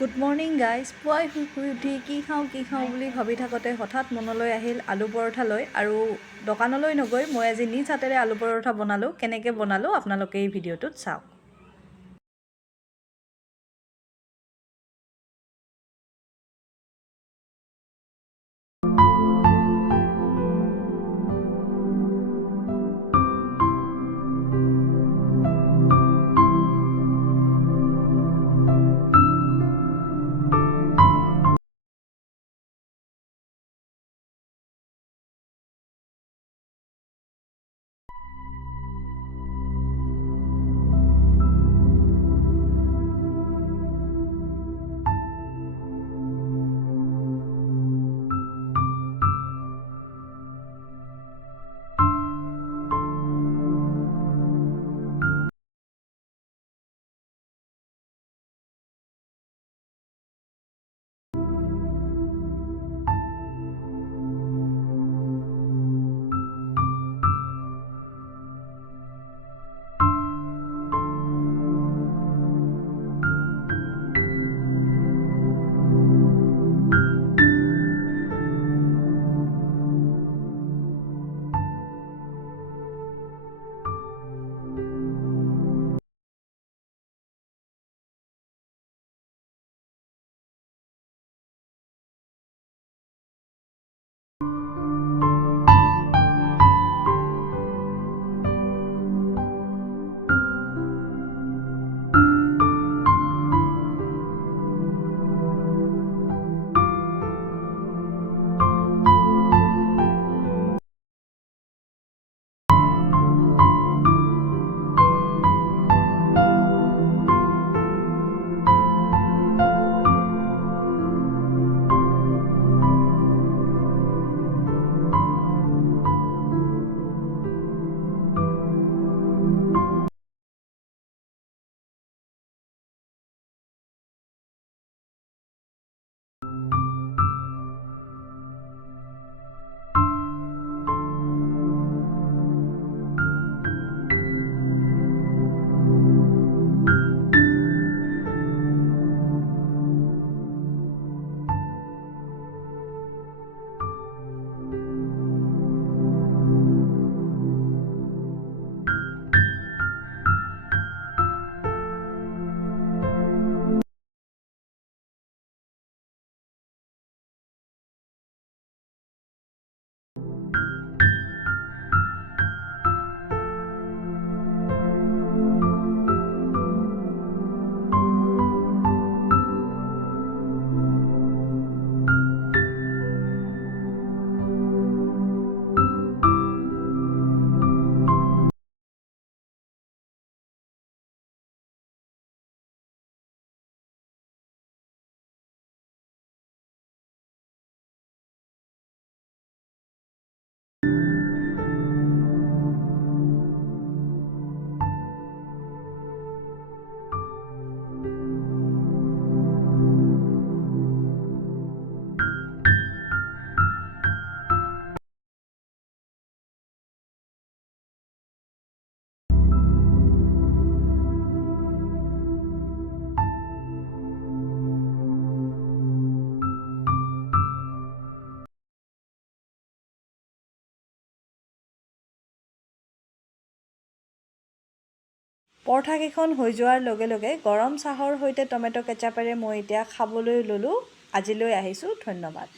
Good morning guys. পুৱাই শুই উঠি কি খাওঁ বুলি ভাবি থাকোঁতে হঠাৎ মনলৈ আহিল আলু পৰঠালৈ, আৰু দোকানলৈ নগৈ মই আজি নিজ হাতেৰে আলু পৰঠা বনালোঁ। কেনেকৈ বনালোঁ আপোনালোকে এই ভিডিঅ'টোত চাওক। পৰঠাকেইখন হৈ যোৱাৰ লগে লগে গৰম চাহৰ সৈতে টমেটো কেচাপেৰে মই এতিয়া খাবলৈ ল'লোঁ। আজিলৈ আহিছোঁ, ধন্যবাদ।